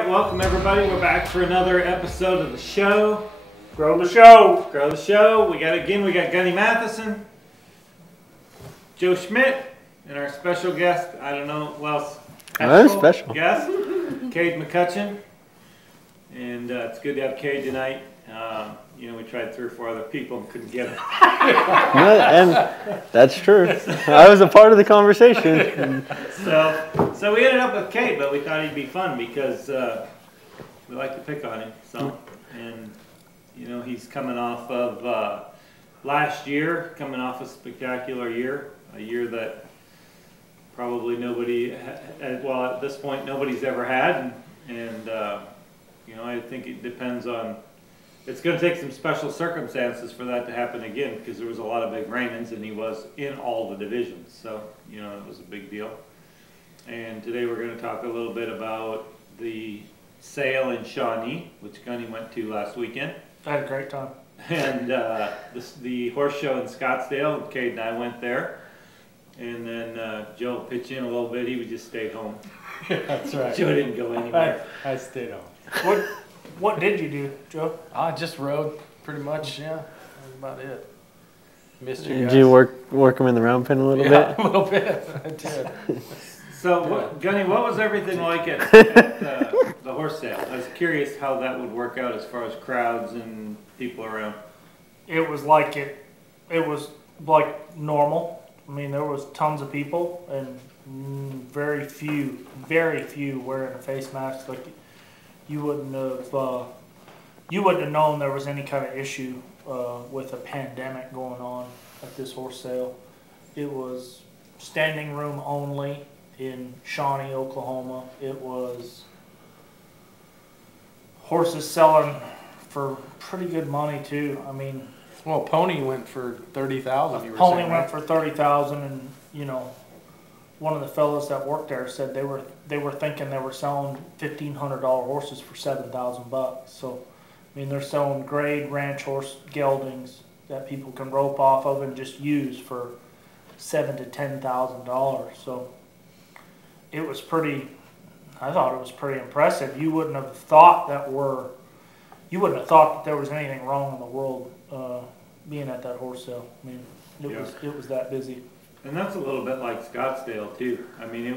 right, welcome everybody. We're back for another episode of the show. Grow the show. Grow the show. We got Gunny Mathison, Joe Schmidt, and our special guest, I don't know who else. Special guest, Cade McCutcheon. And it's good to have Cade tonight. We tried 3 or 4 other people and couldn't get him. And that's true. I was a part of the conversation. So we ended up with Cade, but we thought he'd be fun because we like to pick on him some. And, he's coming off of last year, coming off a spectacular year, a year that probably nobody, at this point, nobody's ever had. And I think it depends on, it's going to take some special circumstances for that to happen again because there was a lot of big rain-ins and he was in all the divisions. So, it was a big deal. And today we're going to talk a little bit about the sale in Shawnee, which Gunny went to last weekend. I had a great time. And the horse show in Scottsdale, Cade and I went there. And then Joe pitched in a little bit. He just stayed home. That's right. Joe didn't go anywhere. I stayed home. What did you do, Joe? I just rode pretty much, yeah. That was about it. Missed you guys. Did you work them in the round pen a little bit? A little bit. I did. So, Gunny, what was everything like at the horse sale? I was curious how that would work out as far as crowds and people around. It was like normal. I mean, there was tons of people and very few wearing a face mask. Like you wouldn't have known there was any kind of issue with a pandemic going on at this horse sale. It was standing room only in Shawnee, Oklahoma. It was horses selling for pretty good money too. I mean, well, Pony went for $30,000. Pony went for $30,000, and one of the fellows that worked there said they were thinking they were selling $1,500 horses for $7,000. So, I mean, they're selling grade ranch horse geldings that people can rope off of and just use for $7,000 to $10,000. So, it was pretty. I thought it was pretty impressive. You wouldn't have thought that there was anything wrong in the world being at that horse sale. I mean, it was that busy. And that's a little bit like Scottsdale too. I mean,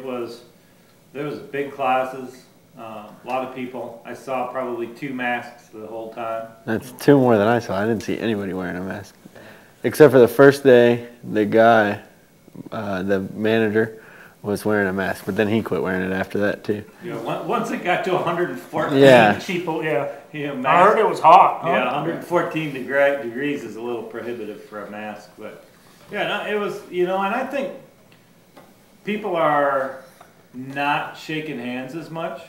there was big classes, a lot of people. I saw probably 2 masks the whole time. That's 2 more than I saw. I didn't see anybody wearing a mask. Except for the first day, the guy, the manager, was wearing a mask, but then he quit wearing it after that too. Once it got to 114 people, I heard it was hot. Huh? Yeah, 114 degrees is a little prohibitive for a mask, but it was, and I think people are not shaking hands as much.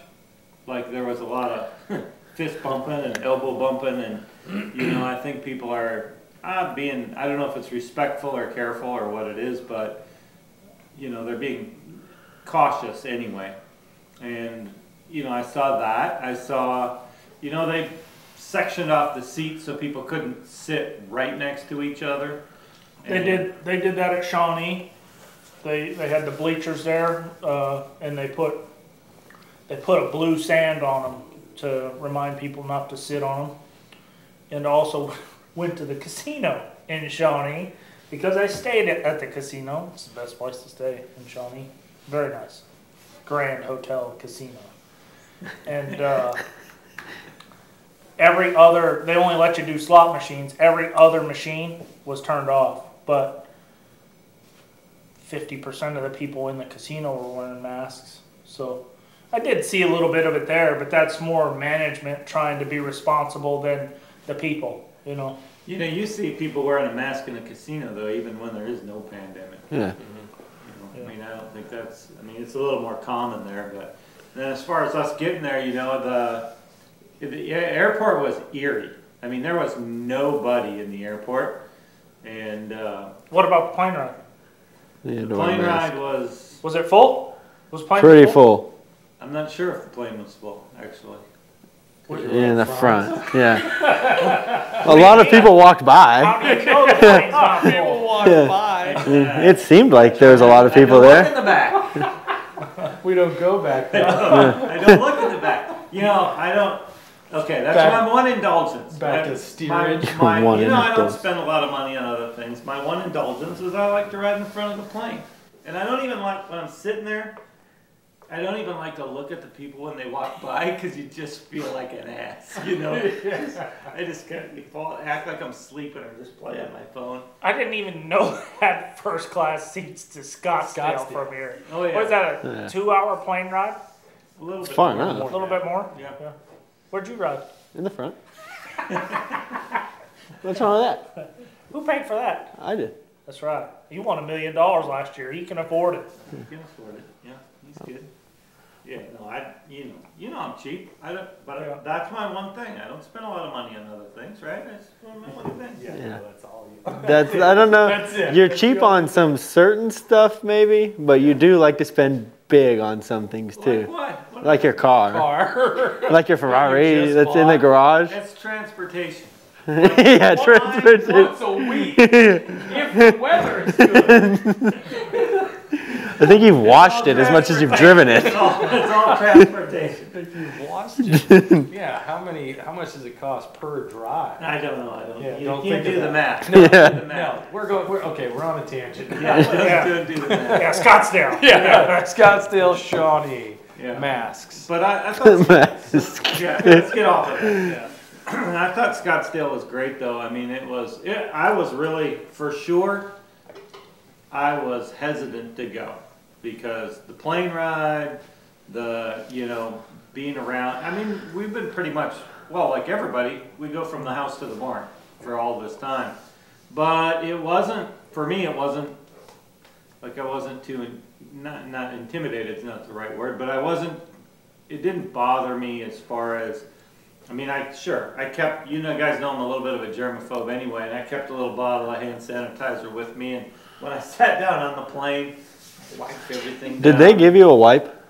Like there was a lot of fist bumping and elbow bumping, and I think people are being, I don't know if it's respectful or careful or what it is, but they're being cautious anyway. And I saw that. I saw they sectioned off the seats so people couldn't sit right next to each other. They did that at Shawnee. They had the bleachers there, and they put a blue sand on them to remind people not to sit on them. And also went to the casino in Shawnee because I stayed at the casino. It's the best place to stay in Shawnee. Very nice, grand hotel casino. And they only let you do slot machines. Every other machine was turned off. But 50% of the people in the casino were wearing masks. So I did see a little bit of it there, but that's more management trying to be responsible than the people, You see people wearing a mask in a casino, though, even when there is no pandemic. Yeah. I mean, I don't think it's a little more common there. But then as far as us getting there, the airport was eerie. I mean, there was nobody in the airport. And what about the plane ride? The plane ride was it full? Was plane pretty full? I'm not sure if the plane was full, actually. In the front, yeah. A lot of people walked by. How do you know the plane's not full? People walked by. It seemed like there was a lot of people there. Look in the back. We don't go back there. I don't look in the back. You know, I don't. Okay, that's Back- my one indulgence. back to steerage. One You know, I don't indulgence. spend a lot of money on other things. My one indulgence is I like to ride in front of the plane. And I don't even like, when I'm sitting there, I don't even like to look at the people when they walk by because you just feel like an ass, you know? I just kind of act like I'm sleeping or just play on my phone. I didn't even know had first class seats to Scottsdale Scottsdale. from here. Oh, yeah. What is that, a Yeah. 2-hour plane ride? A little It's bit far more. enough. A little bit more? Yeah. Where'd you ride? In the front. What's wrong with that? Who paid for that? I did. That's right. You won $1 million last year. You can afford it. You can afford it. Yeah, he's good. Yeah, no, you know I'm cheap. I don't, but Yeah. that's my one thing. I don't spend a lot of money on other things, right? I spend my one thing. Yeah. That's all you. That's I don't know. That's it. You're That's cheap the on some certain stuff maybe, but you do like to spend big on some things Like too. what? Like your car. Car. Like your Ferrari just that's in the bought. garage. That's transportation. Yeah, transportation. Once a week. If the weather is good. I think you've washed it as much as you've driven it. It's all transportation. If you've washed it. Yeah, how much does it cost per drive? I don't know. I don't. Yeah, you don't can't think do of the that. math. No, Do the No, math. we're on a tangent. Yeah, let's do the math. Yeah, Scottsdale. Yeah, Scottsdale, Shawnee, Yeah. masks. But I thought. Mask. Yeah, let's get off of that. Yeah. I thought Scottsdale was great, though. I mean, I was really, for sure, I was hesitant to go because the plane ride, being around. I mean, we've been pretty much, well, like everybody, we go from the house to the barn for all this time. But it wasn't, for me, it wasn't, like I wasn't too, not intimidated is not the right word, but it didn't bother me as far as, I mean, I kept, guys know I'm a little bit of a germaphobe anyway, and I kept a little bottle of hand sanitizer with me, and when I sat down on the plane, I wiped everything down. Did they give you a wipe?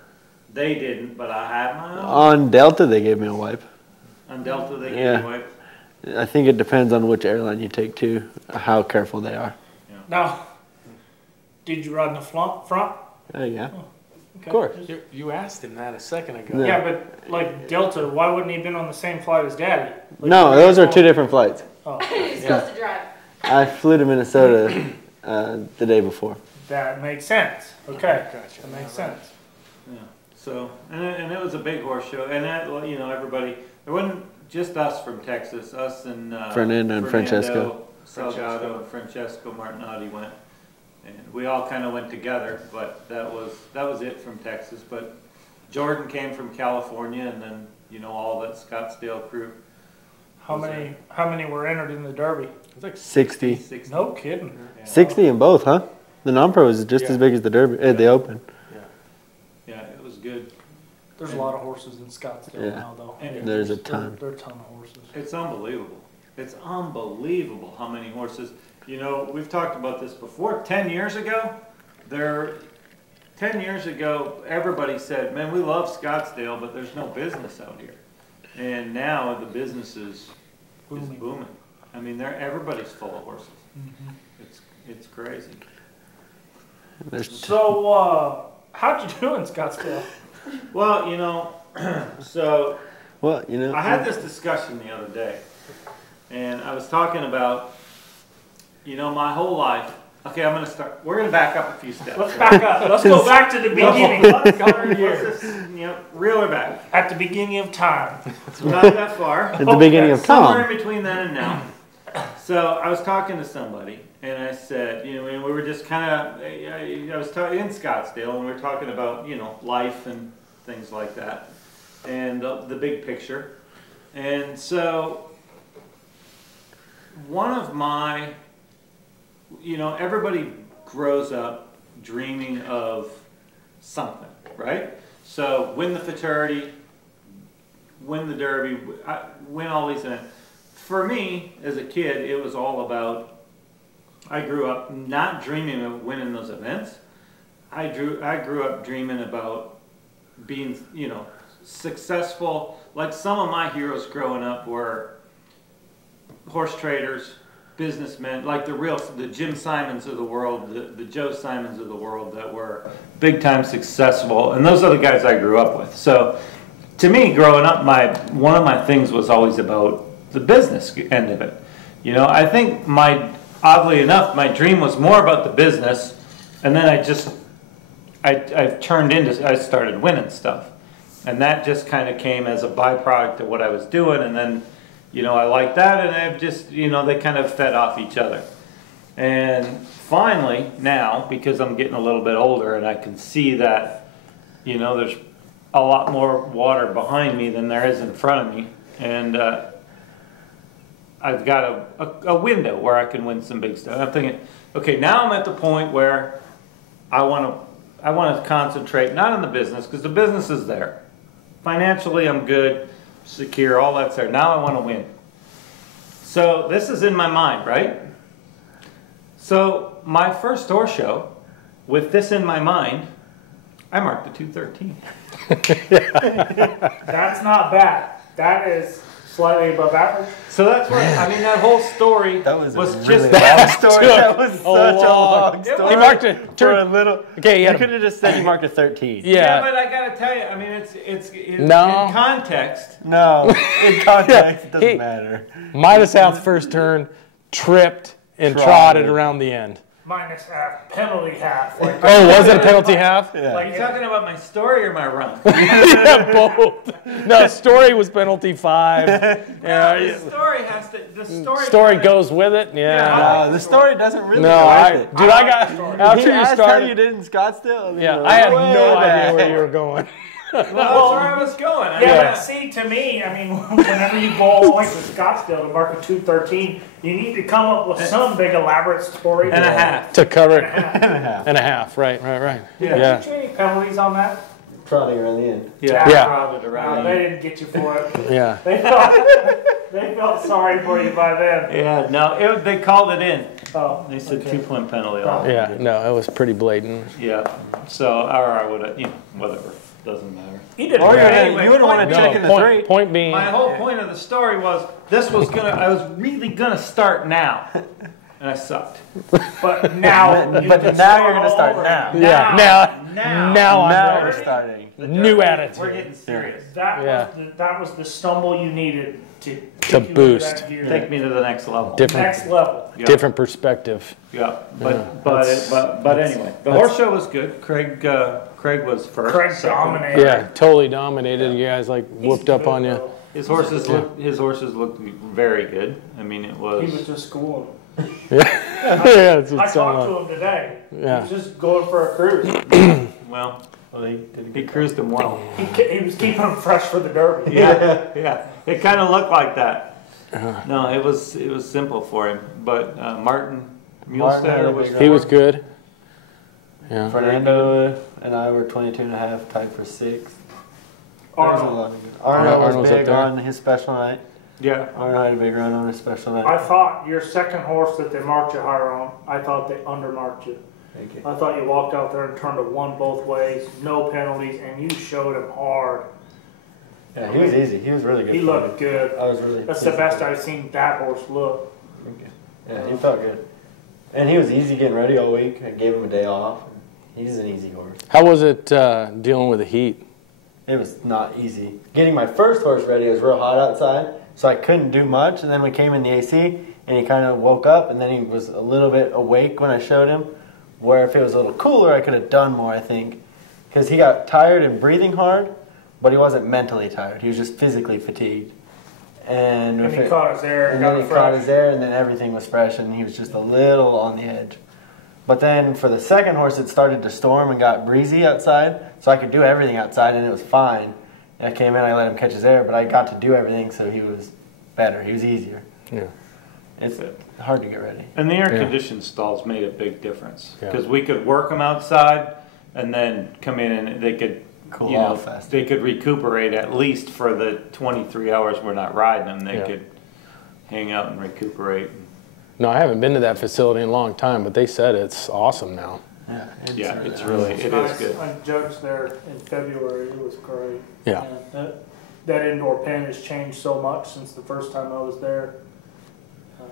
They didn't, but I had my own. On Delta, they gave me a wipe. On Delta, they gave Yeah. me a wipe. I think it depends on which airline you take too, how careful they are. Now, did you ride in the front? Yeah, Okay. of course. You asked him that a second ago. Yeah. Yeah, but like Delta, why wouldn't he have been on the same flight as Daddy? Like, No, those are two different flights. Oh, Who's supposed to drive? I flew to Minnesota the day before. that makes sense. Okay, Gotcha. that makes sense. Yeah. So, and it was a big horse show, and that, everybody. There wasn't just us from Texas. Us and Fernando and Francesco. Salgado and Francesco Martinotti went, and we all kind of went together. But that was it from Texas. But Jordan came from California, and then all that Scottsdale crew. How many were entered in the Derby? It's like 60. 60. No kidding. Yeah. 60 in both, huh? The non-pro is just Yeah. as big as the Derby, the Open. Yeah, it was good. There's a lot of horses in Scottsdale Yeah. now, though. And There's a ton. There are a ton of horses. It's unbelievable. It's unbelievable how many horses. We've talked about this before. 10 years ago, 10 years ago, everybody said, "Man, we love Scottsdale, but there's no business out here." And now the business is booming. I mean, everybody's full of horses. It's crazy. So, how'd you do in Scottsdale? Well, so Well, I had this discussion the other day, and I was talking about, my whole life. Okay, I'm going to start. We're going to back up a few steps. Let's back up. Let's go back to the beginning. Let's reel her back. At the beginning of time. It's not that far. at the beginning of Somewhere Tom. in between then and now. So I was talking to somebody, and I said, and we were just kind of, I was talking in Scottsdale, and we were talking about, life and things like that, and the big picture. And so one of my, everybody grows up dreaming of something, right? So win the fraternity, win the Derby, win all these events. For me, as a kid, it was all about, I grew up not dreaming of winning those events. I grew up dreaming about being, successful. Like some of my heroes growing up were horse traders, businessmen, like the Jim Simons of the world, the Joe Simons of the world that were big time successful. And those are the guys I grew up with. So to me, growing up, one of my things was always about the business end of it. You know, I think oddly enough, my dream was more about the business, and then I started winning stuff. And that just kind of came as a byproduct of what I was doing, and then, you know, I liked that, and I've just, you know, they kind of fed off each other. And finally, now, because I'm getting a little bit older, and I can see that, you know, there's a lot more water behind me than there is in front of me, and I've got a window where I can win some big stuff. I'm thinking, okay, now I'm at the point where I want to concentrate not on the business, because the business is there. Financially, I'm good, secure, all that's there. Now I want to win. So this is in my mind, right? So my first horse show, with this in my mind, I marked a 213. That's not bad. That is slightly above average. So that's what, I mean, that whole story was just really long story. That was such a long story. He marked it For a little. Okay, You could have just said he marked a 13. Yeah, but I gotta tell you, I mean, it's No. in context. No, in context, it doesn't matter. Midas South first turn, tripped and trotted around the end. Minus half, penalty half. Like, Oh, was it a penalty half? Yeah. Are you talking about my story or my run? Yeah, both. No, story was penalty 5. The Yeah, story has to. The story kinda- goes with it. Yeah. The story doesn't really No, go I, with it. dude, I got after He you asked how started. you did in Scottsdale. Yeah, I had no idea where you were going. Well, that's where I was going. yeah, but see, to me, I mean, whenever you go all the way to Scottsdale to mark a 213, you need to come up with some big elaborate story. And a half. To cover it. And And a half. Right. Did Yeah. they get you any penalties on that? Trotting around the end. Yeah. Yeah. Crowded around. They didn't get you for it. Yeah. They felt sorry for you by then. Yeah, no, they called it in. Oh, They said okay. 2-point penalty on it. Yeah. No, it was pretty blatant. Yeah. So, or I would have, you know, whatever. Doesn't matter. You did Or great. Anyway, you would have wanted to check in the three. Point being. My whole point of the story was I was really gonna start now, and I sucked. But now, But you now can you're gonna start all over. now. Yeah. Now. Now I'm Now ready. we're starting. New attitude. We're getting serious. That was the stumble you needed to kick you into boost. that gear. Take me to the next level. Different. Next level. Yeah. Different perspective. Yeah, but that's- anyway, the horse show was good. Craig was first. Craig second. dominated. Yeah, totally dominated. You guys like whooped up on you. His horses looked very good. I mean, it He was. was just schooling. Yeah, it's I what's talked going to him today. Yeah. He was just going for a cruise. Well, He did he cruised him well. He was keeping him fresh for the Derby. Yeah. It kind of looked like that. No, it was simple for him. But Martin Mulestetter was. on. He was good. Yeah. Fernando and I were 22 and a half, tied for 6th. There was a Arnold. lot of good. Arnold was Arnold's up big there. on his special night. Yeah. Arnold had a big run on his special night. I thought your second horse that they marked you higher on, I thought they undermarked you. Thank you. I thought you walked out there and turned a 1 both ways, no penalties, and you showed him hard. Yeah, he was easy. He was really good. He for looked me. good. I was really. That's the best I've seen that horse look. Yeah, he felt good. And he was easy getting ready all week. I gave him a day off. He's an easy horse. How was it dealing with the heat? It was not easy. Getting my first horse ready, it was real hot outside, so I couldn't do much. And then we came in the AC, and he kind of woke up, and then he was a little bit awake when I showed him. Where if it was a little cooler, I could have done more, I think. Because he got tired and breathing hard, but he wasn't mentally tired. He was just physically fatigued. And And he caught his air and and got then it he caught fresh. his air, and then everything was fresh, and he was just a little on the edge. But then for the second horse, it started to storm and got breezy outside, so I could do everything outside, and it was fine. And I came in, I let him catch his air, but I got to do everything, so he was better. He was easier. Yeah. It's hard to get ready. And the air Yeah. conditioned stalls made a big difference Yeah. because we could work them outside and then come in and they could Cool you know, off faster. they could recuperate at least for the 23 hours we're not riding them. They Yeah. could hang out and recuperate. No, I haven't been to that facility in a long time, but they said it's awesome now. Yeah, Yeah, really it's nice. really, it is Nice. good. I judged there in February. It was great. Yeah. And that indoor pen has changed so much since the first time I was there.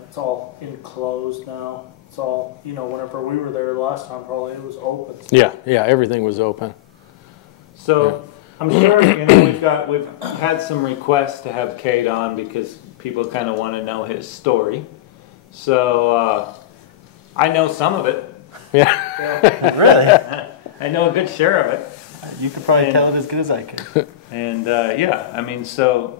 It's all enclosed now. It's all, whenever we were there last time, probably it was open. Yeah, everything was open. So I'm sure, you know, we've had some requests to have Cade on because people kind of want to know his story. So I know some of it. Yeah. Really? I know a good share of it. You could probably tell it as good as I could. And yeah, I mean, so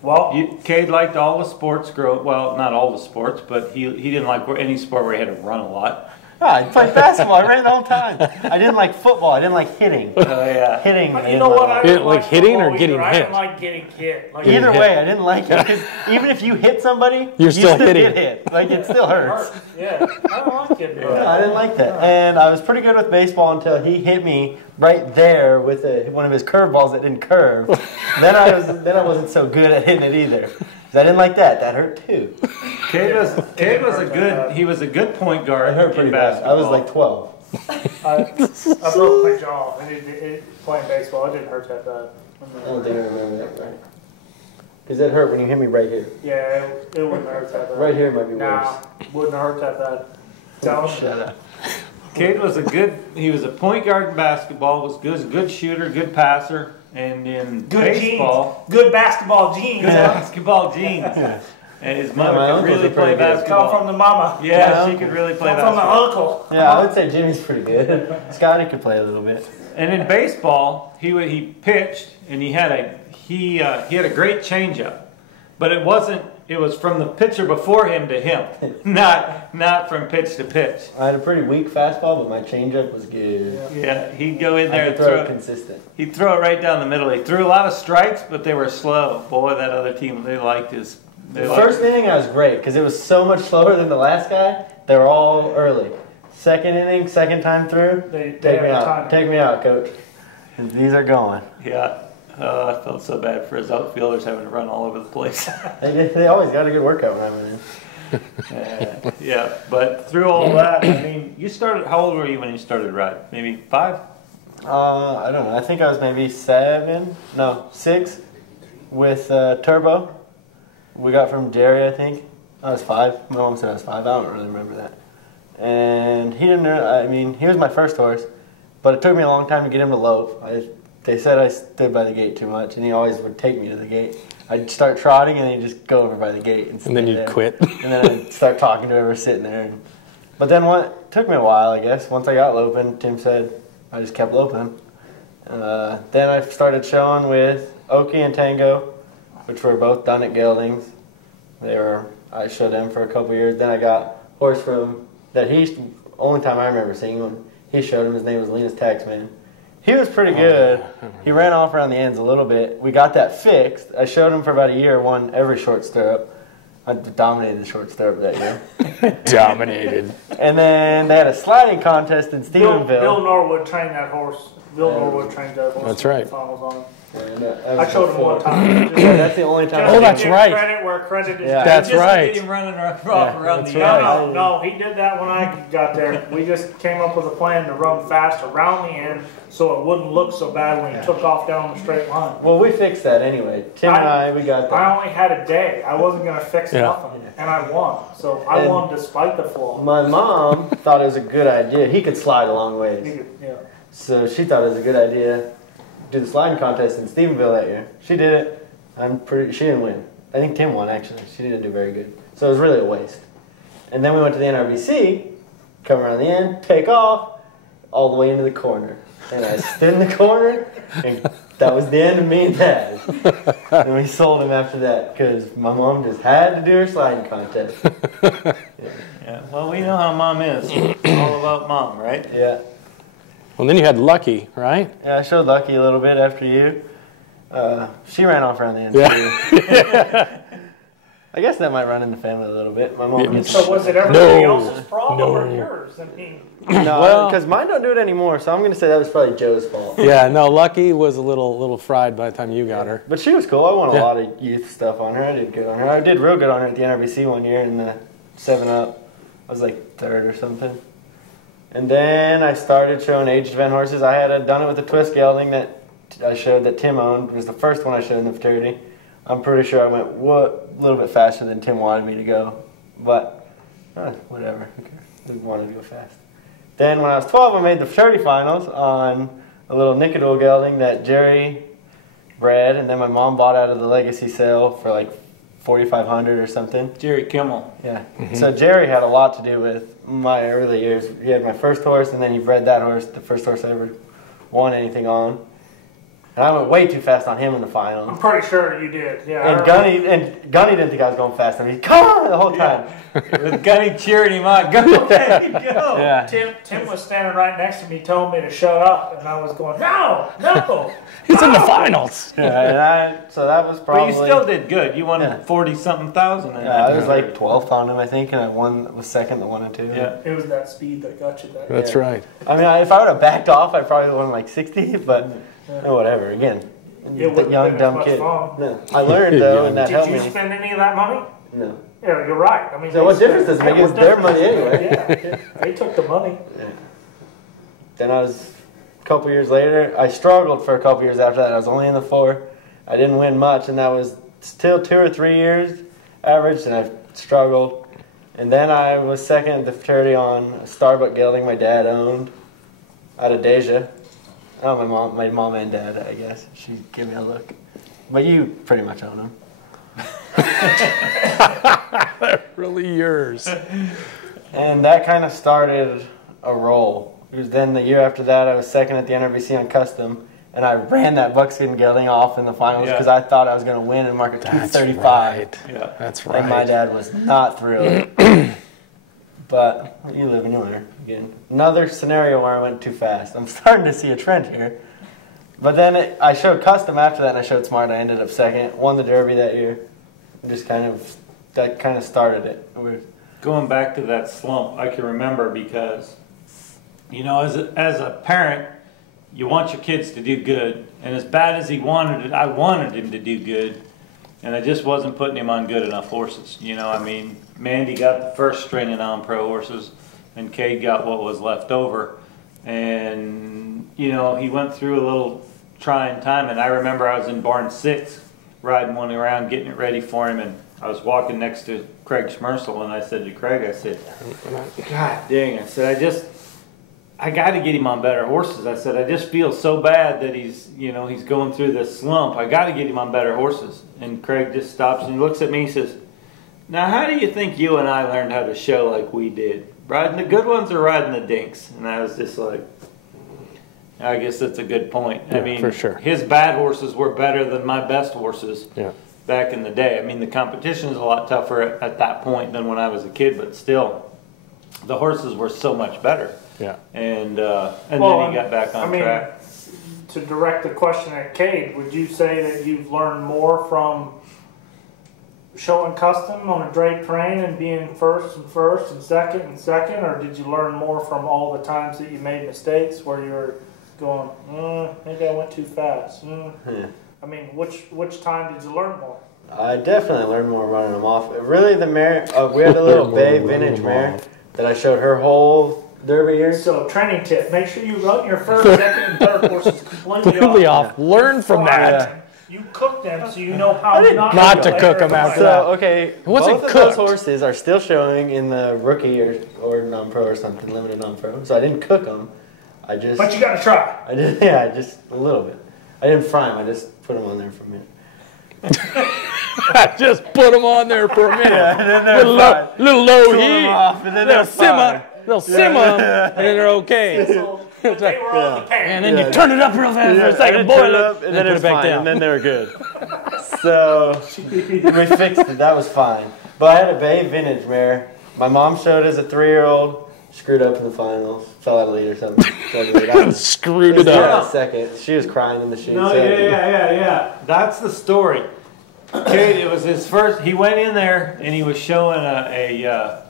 Well, Cade liked all the sports. Well, not all the sports, but he didn't like any sport where he had to run a lot. I played basketball. I ran the whole time. I didn't like football. I didn't like hitting. Oh yeah. Hitting. but you know what? I You didn't didn't like hitting or football getting either. I hit? didn't like getting hit. Like, Either hit. way, I didn't like it. 'Cause even if you hit somebody, You're you still hitting. get hit. Like, it still hurts. Yeah, I don't like getting hit. Yeah, I didn't like that. And I was pretty good with baseball until he hit me right there with one of his curveballs that didn't curve. then I wasn't so good at hitting it either. 'Cause I didn't like that. That hurt too. Cade was a good point guard. It hurt pretty in bad. basketball. I was like 12. I broke my jaw playing baseball. It didn't hurt that bad. I don't think I remember that right. Because it hurt when you hit me right here. Yeah, it wouldn't hurt that bad. Right here might be Nah, worse. wouldn't hurt that bad. Tell him. Shut up. Cade was he was a point guard in basketball, was a good shooter, good passer, and in Good baseball, genes. Good basketball genes. good basketball genes. And his my mother could uncles really are play pretty good. basketball. Come from the mama. Yeah, she could really play Come from the basketball. uncle. Yeah, I would say Jimmy's pretty good. Scotty could play a little bit. And in baseball, he pitched, and he had a great changeup, but it was from the pitcher before him to him, not from pitch to pitch. I had a pretty weak fastball, but my changeup was good. Yeah, he'd go in I there could and throw it throw. consistent. He'd throw it right down the middle. He threw a lot of strikes, but they were slow. Boy, that other team, they liked his. The first inning I was great because it was so much slower than the last guy. They were all early. Second inning, second time through, take me out. Take me out, coach. And these are going. Yeah, I felt so bad for his outfielders having to run all over the place. They always got a good workout when I went in. Yeah, but through all that, I mean, you started. How old were you when you started riding? Maybe 5? I don't know. I think I was maybe 6 with Turbo. We got from Jerry, I think. I was 5. My mom said I was 5. I don't really remember that. And he didn't. I mean, he was my first horse, but it took me a long time to get him to lope. They said I stood by the gate too much, and he always would take me to the gate. I'd start trotting, and then he'd just go over by the gate, and And then you'd there. quit. And then I'd start talking to whoever was sitting there. But then it took me a while, I guess. Once I got loping, Tim said I just kept loping. Then I started showing with Oki and Tango, which were both done at Geldings. I showed them for a couple years. Then I got horse from that. Only time I remember seeing one. He showed him. His name was Linus Taxman. He was pretty good. He ran off around the ends a little bit. We got that fixed. I showed him for about a year. Won every short stirrup. I dominated the short stirrup that year. Dominated. And then they had a sliding contest in Stephenville. Bill Norwood trained that horse. Bill Norwood trained that horse. That's right. Finals on him. And, I showed him one time. Yeah, that's the only time. Oh, that's give right. Credit where credit is Yeah. due. That's Just right. Get him running around that's the right. No, he did that when I got there. We just came up with a plan to run fast around the end so it wouldn't look so bad when he took off down the straight line. Well, we fixed that anyway. Tim and I, we got that. I only had a day. I wasn't going to fix Yeah. nothing. And I won. So I And won despite the flaw. My mom thought it was a good idea. He could slide a long ways. Yeah. So she thought it was a good idea to do the sliding contest in Stephenville that year. She did it. She didn't win. I think Tim won, actually. She didn't do very good. So it was really a waste. And then we went to the NRBC, come around the end, take off, all the way into the corner. And I stood in the corner, and that was the end of me and Dad. And we sold him after that, because my mom just had to do her sliding contest. Yeah. Well, we know how Mom is. It's all about Mom, right? Yeah. Well, then you had Lucky, right? Yeah, I showed Lucky a little bit after you. She ran off around the end, Yeah. too. I guess that might run in the family a little bit. My mom gets So was it everybody No. else's problem No. or yours? I mean, no, Well- because mine don't do it anymore, so I'm going to say that was probably Joe's fault. Yeah, no, Lucky was a little fried by the time you got her. But she was cool. I won a Yeah. lot of youth stuff on her. I did good on her. I did real good on her at the NRBC one year in the 7-up. I was like 3rd or something. And then I started showing aged event horses. I had done it with a twist gelding that I showed that Tim owned. It was the first one I showed in the fraternity. I'm pretty sure I went a little bit faster than Tim wanted me to go. But whatever. Who cares? Didn't want to go fast. Then when I was 12, I made the fraternity finals on a little Nicodule gelding that Jerry bred, and then my mom bought out of the legacy sale for like $4,500 or something. Jerry Kimmel. Yeah. So Jerry had a lot to do with my early years. He had my first horse, and then he bred that horse, the first horse I ever won anything on. And I went way too fast on him in the finals. I'm pretty sure you did. Yeah. And Gunny didn't think I was going fast. I mean, come on the whole time. With Gunny cheering him on. Go, okay, go. Yeah. Tim was standing right next to me, told me to shut up, and I was going, no. He's in the finals. Yeah, so that was probably. But you still did good. You won Yeah. 40-something thousand. Yeah, I was like 12th on him, I think, and I was second the 1 and 2. Yeah. It was that speed that got you that. That's right. I mean, if I would have backed off, I probably won like 60, but whatever. Again, It wouldn't young been dumb as much kid. fun. No. I learned though, and that Did helped you me. spend any of that money? No. Yeah, you're right. I mean, So what difference does it make? It's their money anyway. Yeah, they took the money. Then I was a couple years later. I struggled for a couple years after that. I was only in the 4. I didn't win much, and that was still 2 or 3 years average, and I struggled. And then I was second at the fraternity on a Starbuck gelding my dad owned out of Deja. Oh, my mom and dad, I guess. She gave me a look. But you pretty much own them. Really yours. And that kind of started a roll. It was then the year after that, I was second at the NRBC on custom, and I ran that buckskin gelding off in the finals because I thought I was going to win and mark a 235. Right. Yeah. That's right. And my dad was not thrilled. But you live and you learn. Again, another scenario where I went too fast. I'm starting to see a trend here. But then I showed custom after that, and I showed smart. I ended up second, won the Derby that year. That kind of started it. Going back to that slump, I can remember because, you know, as a parent, you want your kids to do good. And as bad as he wanted it, I wanted him to do good. And I just wasn't putting him on good enough horses. You know, I mean, Mandy got the first string of non-pro horses, and Cade got what was left over. And, you know, he went through a little trying time. And I remember I was in barn 6, riding one around, getting it ready for him. And I was walking next to Craig Schmersel, and I said to Craig, I said, God dang, I said, I got to get him on better horses. I said, I just feel so bad that he's going through this slump. I got to get him on better horses. And Craig just stops and he looks at me and he says, now how do you think you and I learned how to show like we did? Riding the good ones or riding the dinks? And I was just like, I guess that's a good point. Yeah, I mean, for sure. His bad horses were better than my best horses. Yeah. Back in the day. I mean, the competition is a lot tougher at that point than when I was a kid, but still, the horses were so much better. Yeah. And then he got back on track. To direct the question at Cade, would you say that you've learned more from showing custom on a draped train and being first and second, or did you learn more from all the times that you made mistakes where you're going, maybe I went too fast? Yeah. I mean, which time did you learn more? I definitely learned more running them off. Really, the mare, we had a little bay vintage mare that I showed her whole Derby year. So, training tip: make sure you run your first, second, and third horses completely off. Yeah. Learn from that. You cook them so you know how Not to cook them after that. So, okay, wasn't both of cooked. those horses are still showing in the rookie or non-pro or something, limited non-pro. So I didn't cook them. But you got to try. I did, yeah, just a little bit. I didn't fry them. I just put them on there for a minute. Just put them on there for a minute. Yeah, and then they're little low Cool them heat. off, and then They'll they're fine. They'll simmer, and then they're okay. So, they were on the pan. And then you turn it up real fast for a second, boil boil up, it, and then put it it back fine, down. and then they were good. So we fixed it. That was fine. But I had a bay vintage mare. My mom showed as a 3-year-old. Screwed up in the finals. Fell out of lead or something. Screwed it up. Second. She was crying in the chute. No, yeah. That's the story. Cade, it was his first. He went in there and he was showing a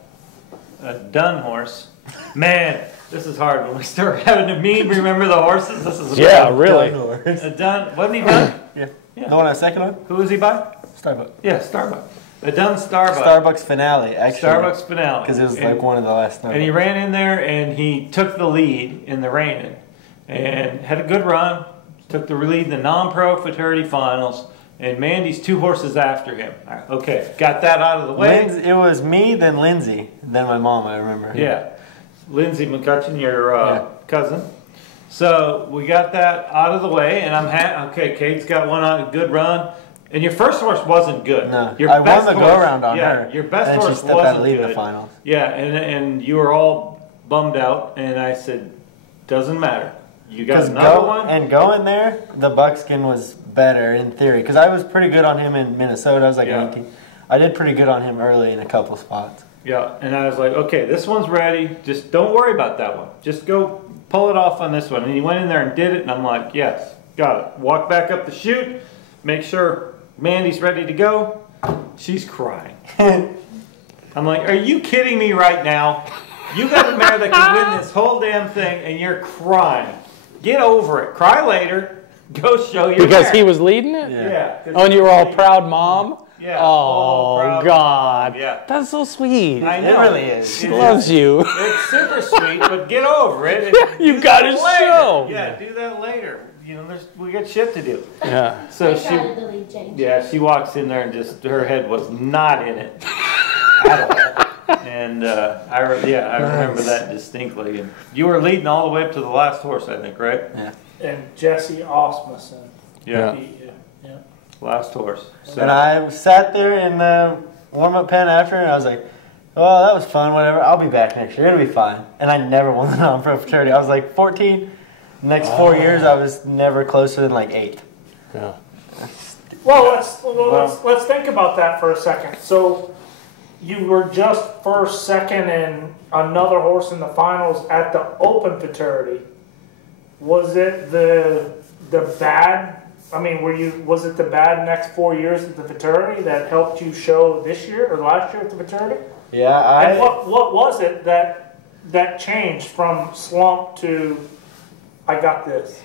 dun horse. Man, this is hard when we start having to remember the horses. This is really. A dun. Wasn't he dun? Yeah. The one I was second on? Who was he by? Starbucks. Yeah, Starbucks. A dun Starbucks. Starbucks finale, actually. Starbucks finale. Because it was like one of the last Starbucks. And he ran in there and he took the lead in the reining and had a good run. Took the lead in the non-pro fraternity finals. And Mandy's 2 horses after him. Okay, got that out of the way. It was me, then Lindsay, then my mom, I remember. Yeah. Lindsay McCutcheon, your cousin. So we got that out of the way, and okay, Cade's got one on a good run. And your first horse wasn't good. No, your I won the go-around on her. Your best and horse she stepped wasn't out lead good. in the finals. Yeah, and you were all bummed out, and I said, doesn't matter. You got another one. And going there, the buckskin was better in theory because I was pretty good on him in Minnesota. I was like 19. I did pretty good on him early in a couple spots. Yeah, and I was like, okay, this one's ready. Just don't worry about that one. Just go pull it off on this one. And he went in there and did it, and I'm like, yes, got it. Walk back up the chute, make sure Mandy's ready to go. She's crying. I'm like, are you kidding me right now? You got a mare that could win this whole damn thing, and you're crying. Get over it. Cry later. Go show your Because mare. he was leading it? Yeah. Oh, and you were all proud mom? Yeah. Oh, proud God. mom. Yeah. That's so sweet. I It know. really is. She loves you. It's super sweet, but get over it. You Do gotta that later. show. Yeah, do that later. You know, we got shit to do. Yeah. So I tried to delete change. she walks in there and just her head was not in it at all. And I remember that distinctly. And you were leading all the way up to the last horse, I think, right? Yeah. And Jesse Osmussen Yeah. beat you. Yeah. Last horse. So, And I sat there in the warm-up pen after, and I was like, "Oh, that was fun. Whatever. I'll be back next year. It'll be fine." And I never won the non-pro fraternity. I was like 14. The next 4 years, I was never closer than like 8th. Yeah. Well, let's think about that for a second. So you were just first, second, and another horse in the finals at the Open fraternity. Was it the bad? I mean, was it the bad next 4 years at the fraternity that helped you show this year or last year at the fraternity? Yeah, And what was it that changed from slump to I got this?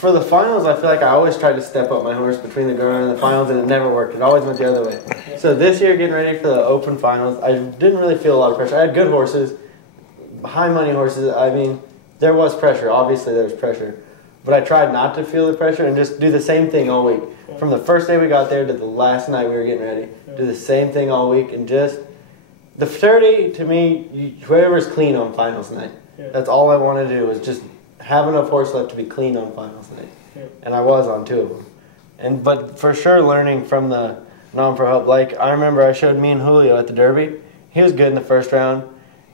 for the finals, I feel like I always tried to step up my horse between the go-around and the finals, and it never worked. It always went the other way. So this year, getting ready for the Open finals, I didn't really feel a lot of pressure. I had good horses, high money horses. I mean, there was pressure. Obviously, there was pressure. But I tried not to feel the pressure and just do the same thing all week. From the first day we got there to the last night we were getting ready. Do the same thing all week and just... The fraternity, to me, whoever's clean on finals night. That's all I want to do is just have enough horse left to be clean on finals night. And I was on 2 of them. But for sure learning from the non-pro help. Like, I remember I showed me and Julio at the Derby. He was good in the first round.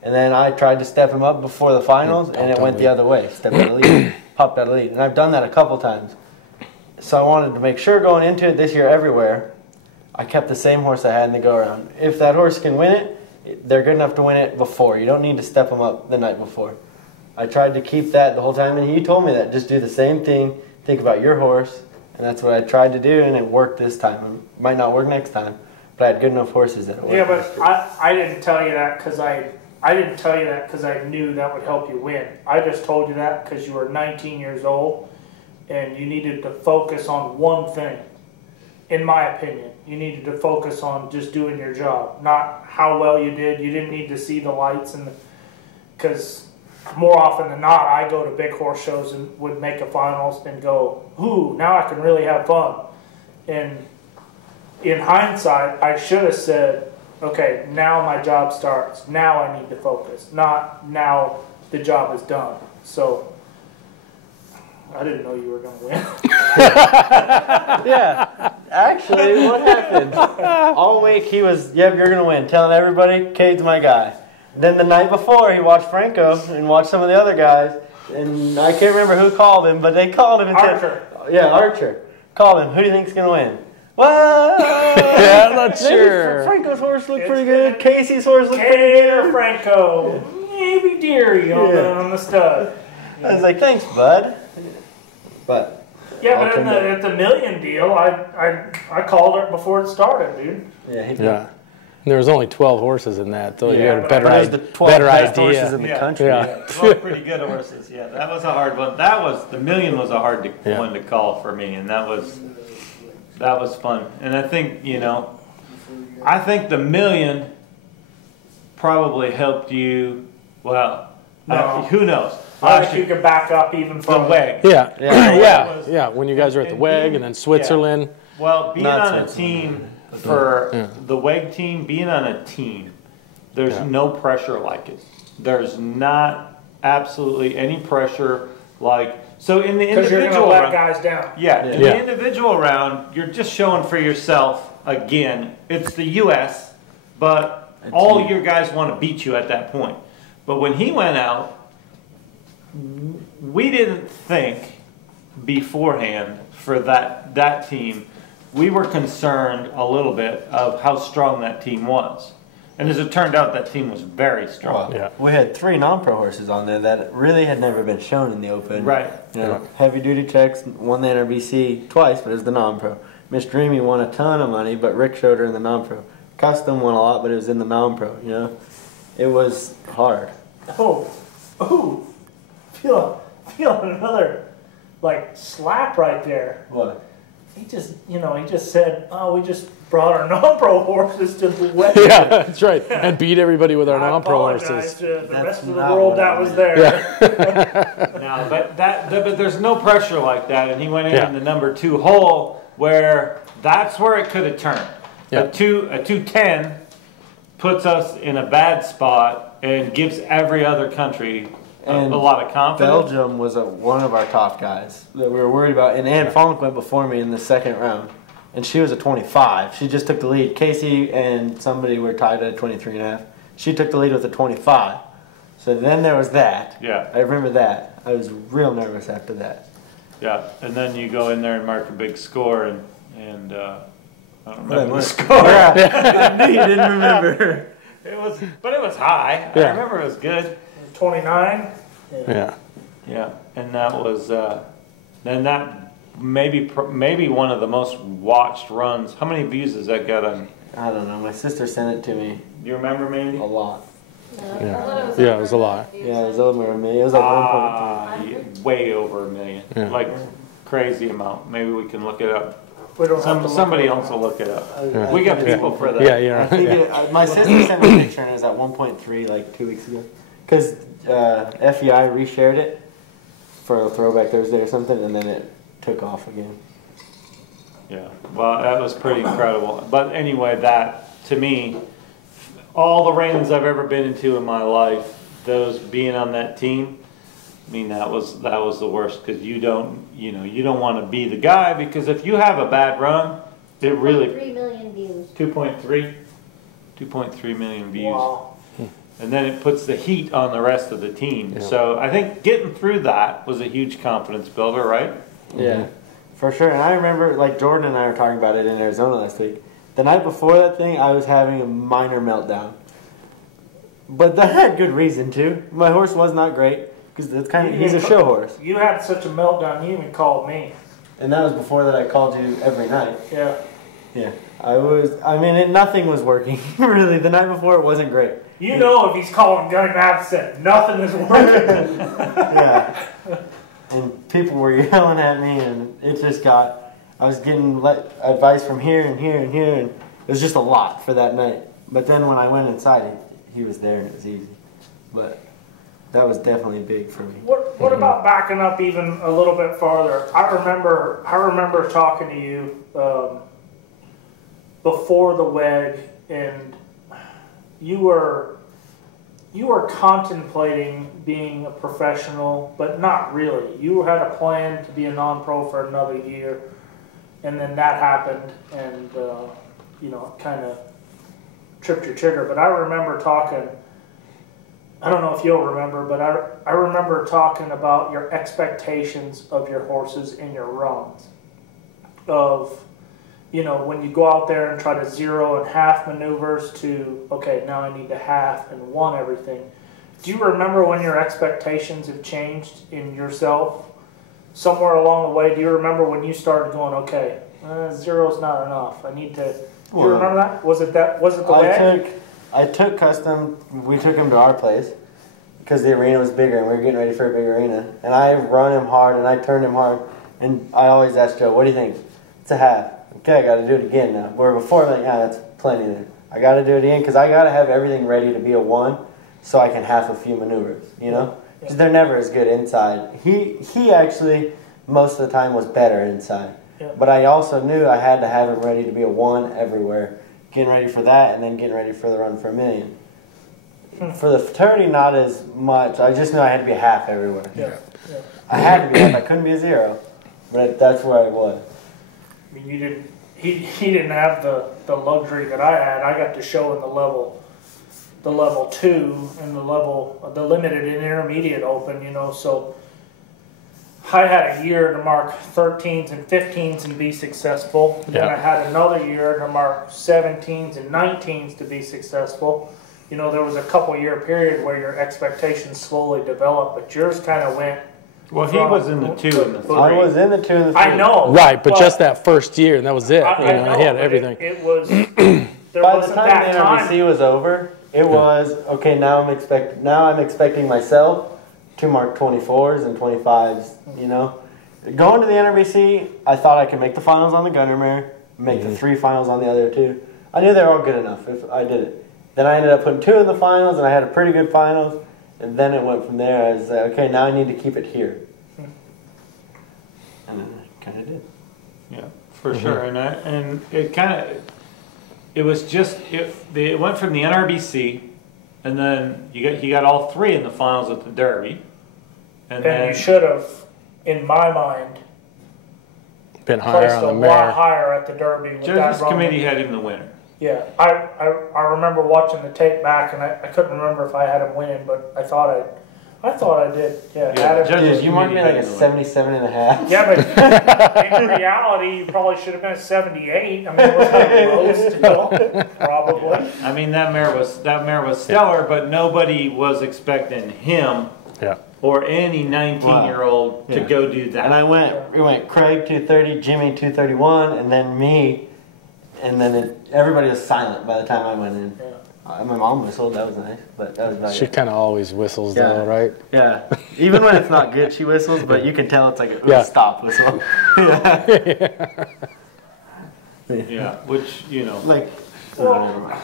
And then I tried to step him up before the finals, and it went the other way. Stepped out of the lead, popped out of the lead. And I've done that a couple times. So I wanted to make sure going into it this year everywhere, I kept the same horse I had in the go-around. If that horse can win it, they're good enough to win it before. You don't need to step them up the night before. I tried to keep that the whole time, and he told me that. Just do the same thing. Think about your horse. And that's what I tried to do, and it worked this time. It might not work next time, but I had good enough horses that it worked. Yeah, but I didn't tell you that because I knew that would help you win. I just told you that because you were 19 years old and you needed to focus on one thing. In my opinion, you needed to focus on just doing your job, not how well you did. You didn't need to see the lights, because more often than not, I go to big horse shows and would make a finals and go, ooh, now I can really have fun. And in hindsight, I should have said, okay, now my job starts. Now I need to focus. Not now the job is done. So I didn't know you were going to win. Yeah, actually, what happened? All week he was, yep, you're going to win. Telling everybody, Cade's my guy. Then the night before, he watched Franco and watched some of the other guys. And I can't remember who called him, but they called him and Archer. said, yeah, Archer. Called him. Who do you think's going to win? Well, Yeah, I'm not sure. Franco's horse looked pretty good. Casey's horse looked pretty Cade or good. Franco, maybe Deary on the stud. I was like, thanks, bud. But Yeah, but at the million deal, I called it before it started, dude. yeah, he Yeah. And there was only 12 horses in that, so you had a but better, But it was the 12 better best horses idea. in the Yeah. country. Yeah. 12 pretty good horses. Yeah, that was a hard one. The million was a hard one to call for me, and that was fun. And I think, I think the million probably helped you. Well, No. who knows? I wish you could back up even The from WEG. Yeah, Yeah. yeah, yeah. When you guys were at the WEG and then Switzerland. Well, being Not on a Switzerland. team for the WEG team, being on a team, there's no pressure like it. There's not absolutely any pressure Like, so in the Because you're going to individual let round, guys down. in Yeah. the individual round, you're just showing for yourself again. It's the U.S., but all your guys want to beat you at that point. But when he went out, we didn't think beforehand for that team. We were concerned a little bit of how strong that team was. And as it turned out, that team was very strong. Well, we had 3 non-pro horses on there that really had never been shown in the open. Right. You know, heavy duty checks won the NRBC twice, but it was the non-pro. Miss Dreamy won a ton of money, but Rick showed her in the non-pro. Custom won a lot, but it was in the non-pro. You know, it was hard. Feel another like slap right there. What? He just said, "Oh, we just brought our non-pro horses to the wet." Yeah, that's right. And beat everybody with our I non-pro apologize horses. to the That's rest of the not world what I that was meant. there. No, but there's no pressure like that, and he went in Yeah. in the number 2 hole where that's where it could have turned. Yeah. A 210 puts us in a bad spot and gives every other country a And lot of confidence. Belgium was one of our top guys that we were worried about. And Anne Funk went before me in the second round. And she was a 25. She just took the lead. Casey and somebody were tied at 23.5. She took the lead with a 25. So then there was that. Yeah. I remember that. I was real nervous after that. Yeah, and then you go in there and mark a big score, and I don't remember the What? score. I knew you didn't remember. But it was high. I Yeah. remember it was good. 29. Yeah. Yeah, and that was then that maybe one of the most watched runs. How many views has that got on? I don't know. My sister sent it to me Do you remember, Mandy? a lot. Yeah, it was a lot. Yeah, it was over a million. It was like 1.3. Way over 1 million. Yeah. Like crazy amount. Maybe we can look it up. We don't have to Somebody look else will look it up. Yeah. We got people for that. Yeah, I yeah. think Yeah. my sister sent me a picture and it was at 1.3 like 2 weeks ago. Because FEI reshared it for a Throwback Thursday or something, and then it took off again. Yeah. Well, that was pretty incredible. But anyway, that to me, all the reigns I've ever been into in my life, those being on that team, I mean that was the worst because you don't want to be the guy because if you have a bad run, it really 3 million views. 2.3 million views. Wow. And then it puts the heat on the rest of the team. Yeah. So I think getting through that was a huge confidence builder, right? Yeah, for sure. And I remember, like Jordan and I were talking about it in Arizona last week. The night before that thing, I was having a minor meltdown. But that had good reason too. My horse was not great because he's a show horse. You had such a meltdown, you even called me. And that was before that I called you every night. Yeah. Yeah, nothing was working really. The night before it wasn't great. You know if he's calling Gunny Mathison, nothing is working. Yeah. And people were yelling at me, and it just I was getting advice from here and here and here, and it was just a lot for that night. But then when I went inside, he was there and it was easy. But that was definitely big for me. What about backing up even a little bit farther? I remember talking to you before the WEG, and you were contemplating being a professional, but not really. You had a plan to be a non-pro for another year, and then that happened, and kind of tripped your trigger. But I remember talking. I don't know if you'll remember, but I remember talking about your expectations of your horses in your runs. Of, when you go out there and try to 0 and half maneuvers to, okay, now I need to half and 1 everything. Do you remember when your expectations have changed in yourself? Somewhere along the way, do you remember when you started going, okay, 0's not enough. I need to, do you remember that? Was it the way? I took Custom, we took him to our place because the arena was bigger and we were getting ready for a big arena. And I run him hard and I turned him hard. And I always ask Joe, what do you think? It's a half. Okay, I got to do it again now. Where before, that's plenty there. I got to do it again because I got to have everything ready to be a 1 so I can half a few maneuvers, Because they're never as good inside. He actually, most of the time, was better inside. Yeah. But I also knew I had to have him ready to be a 1 everywhere. Getting ready for that and then getting ready for the run for $1 million. For the fraternity, not as much. I just knew I had to be a half everywhere. Yeah. I had to be up. I couldn't be a 0. But that's where I was. I mean, he didn't have the luxury that I had. I got to show in the level 2 and the limited and intermediate open, you know, so I had a year to mark 13s and 15s and be successful. Then I had another year to mark 17s and 19s to be successful. You know, there was a couple-year period where your expectations slowly developed, but yours kind of went. Well, he was in the 2 and the 3. I was in the 2 and the 3. I know. Right, but just that first year, and that was it. I know, he had everything. It was. There By the wasn't time that the time. NRBC was over, it was okay. Now I'm expecting myself to mark 24s and 25s. You know, going to the NRBC, I thought I could make the finals on the Gunner mare, make the 3 finals on the other 2. I knew they were all good enough if I did it. Then I ended up putting 2 in the finals, and I had a pretty good finals. And then it went from there. I was like, okay, now I need to keep it here. And then I kind of did. Yeah, for sure. And it went from the NRBC, and then he got all 3 in the finals at the Derby. And then you should have, in my mind, Been higher placed on a the lot mare. higher at the Derby. With Judges that run. Committee had him the winner. Yeah, I remember watching the tape back, and I couldn't remember if I had him winning, but I thought I did. Yeah, Yeah, had him. Judges Dude, you marked me like a Committee 77 and a half. Yeah, but in reality, you probably should have been a 78. I mean, it was kind of low still, probably. I mean, that mare was stellar, but nobody was expecting him or any 19-year-old to go do that. And we went Craig 230, Jimmy 231, and then me. And then everybody was silent by the time I went in. Yeah. My mom whistled, that was nice, but that was about She it. kind of always whistles though, right? Yeah. Even when it's not good, she whistles, but you can tell it's like a stop whistle. Yeah, which, you know. Like, Well,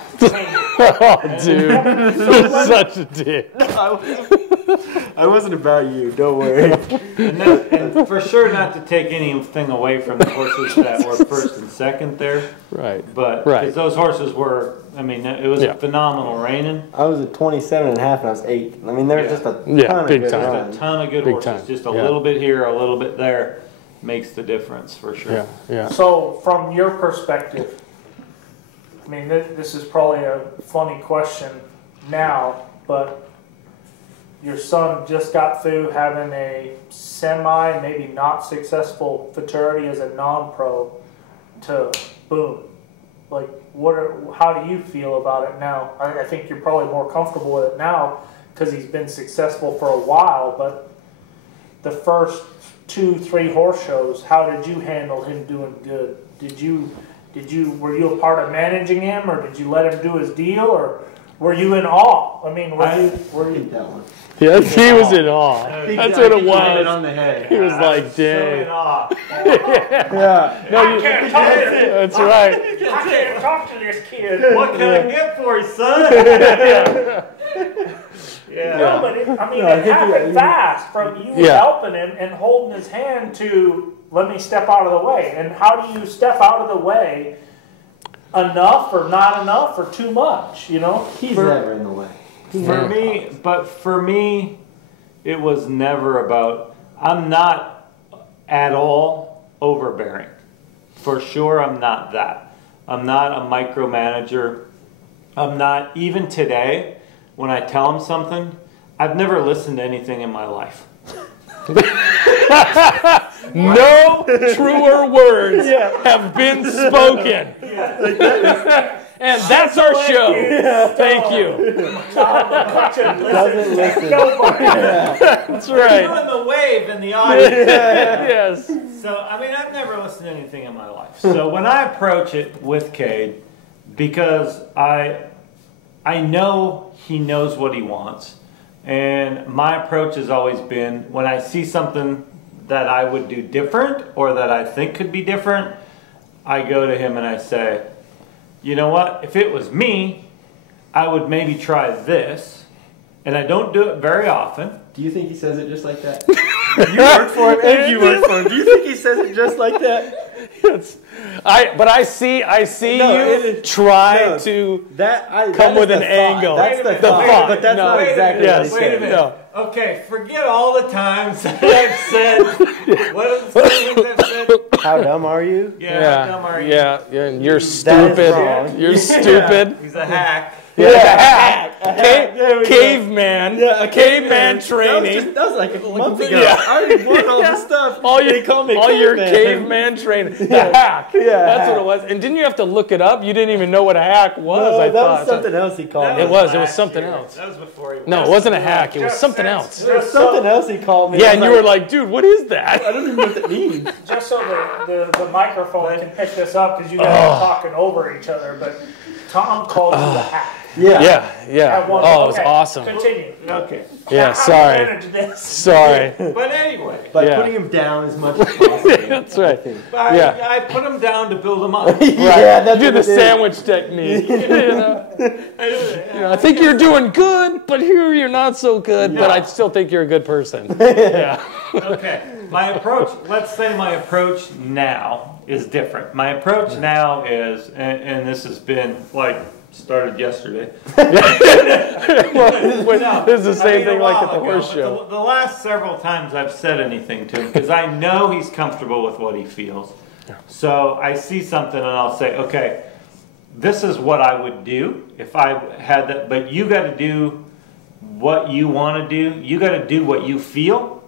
Oh, dude, you're such a dick. I wasn't about you, don't worry. And for sure not to take anything away from the horses that were first and second there. Right. But because those horses were, I mean, it was phenomenal raining. I was at 27 and a half and I was 8. I mean, there was just a ton of big good time. runs. A ton of good Big horses. time. Just a little bit here, a little bit there makes the difference for sure. Yeah, yeah. So, from your perspective, I mean, this is probably a funny question now, but your son just got through having a semi, maybe not successful futurity as a non-pro to boom. Like, how do you feel about it now? I think you're probably more comfortable with it now because he's been successful for a while, but the first 2-3 horse shows, how did you handle him doing good? Were you a part of managing him, or did you let him do his deal, or were you in awe? I mean, were you That one. Yes, he was in awe. That's what it was. On the head. He was like, So in dang. awe. Yeah. No, I can't talk to him. that's right. I can't talk to this kid. What can I get for you, son? No, but it happened fast from you helping him and holding his hand to let me step out of the way. And how do you step out of the way enough or not enough or too much, you know? He's never in the way. For me, it was never about, I'm not at all overbearing. For sure, I'm not that. I'm not a micromanager. I'm not, even today, when I tell him something, I've never listened to anything in my life. No truer words have been spoken. And that's our show. Thank you. Doesn't listen. That's right. Doing the wave in the audience. Yes. So, I mean, I've never listened to anything in my life. So when I approach it with Cade, because I know he knows what he wants, and my approach has always been, when I see something that I would do different or that I think could be different, I go to him and I say, you know what, if it was me, I would maybe try this, and I don't do it very often. Do you think he says it just like that? You work for him and you work for him. Do you think he says it just like that? But I see you try to come with an angle. That's the thought. thought, but that's not exactly what he Wait a said. minute. No. Okay, forget all the times that I've said. What are the things I've said? How dumb are you? Yeah, how dumb are you? Yeah, and you're That is stupid. wrong. You're stupid. He's a hack. Yeah, a hack. There we go. Caveman. Yeah, a caveman training. That was like a month ago. Yeah. I already won all the stuff. All They call me your caveman. caveman training. The hack. Yeah, That's hack. what it was. And didn't you have to look it up? You didn't even know what a hack was, No, I that thought. was something else he called me. It was last something year. else. That was before he No, it wasn't a hack. It was something else. There was something else he called me. Yeah, I and was you were like, dude, what is that? I don't even know what that means. Just so the microphone can pick this up, because you guys are talking over each other, but Tom called you the hack. Yeah. At one- Oh, it was okay, awesome. Continue. Okay. Yeah, How sorry. do you manage this? Sorry. But anyway, By Yeah. putting him down as much as possible. That's right. I, Yeah. I put him down to build him up. Yeah, that's You do what the it is. sandwich technique. I think you're doing good, but here you're not so good, but I still think you're a good person. Yeah. Okay, my approach, let's say my approach now is different. My approach now is, and this has been like, started yesterday. This is the same thing like at the a while horse ago, show. but the last several times I've said anything to him, because I know he's comfortable with what he feels. So I see something and I'll say, okay, this is what I would do if I had that, but you got to do what you want to do. You got to do what you feel.